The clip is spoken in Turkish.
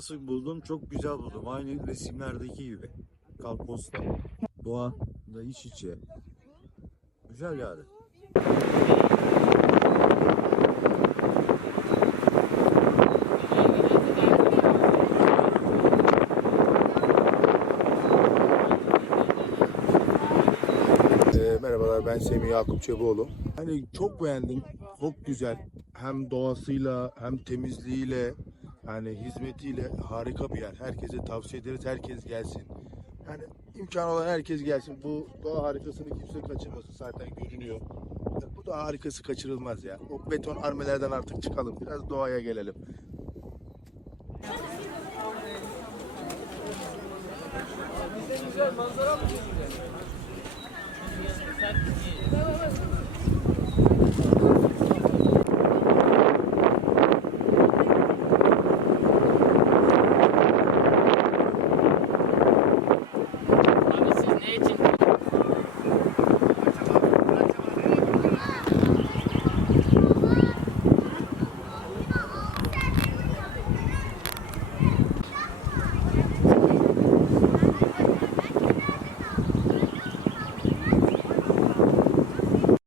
Nasıl buldum? Çok güzel buldum. Aynı resimlerdeki gibi. Kalposta. Doğa da iç içe. Güzel yani. Ee, merhabalar ben Semih Yakup Çebuoğlu. Hani çok beğendim. Çok güzel. Hem doğasıyla hem temizliğiyle yani hizmetiyle harika bir yer. Herkese tavsiye ederiz. Herkes gelsin. Yani imkan olan herkes gelsin. Bu doğa harikasını kimse kaçırmasın. Zaten görünüyor. Bu doğa harikası kaçırılmaz ya. O beton armelerden artık çıkalım. Biraz doğaya gelelim. Güzel manzara mı?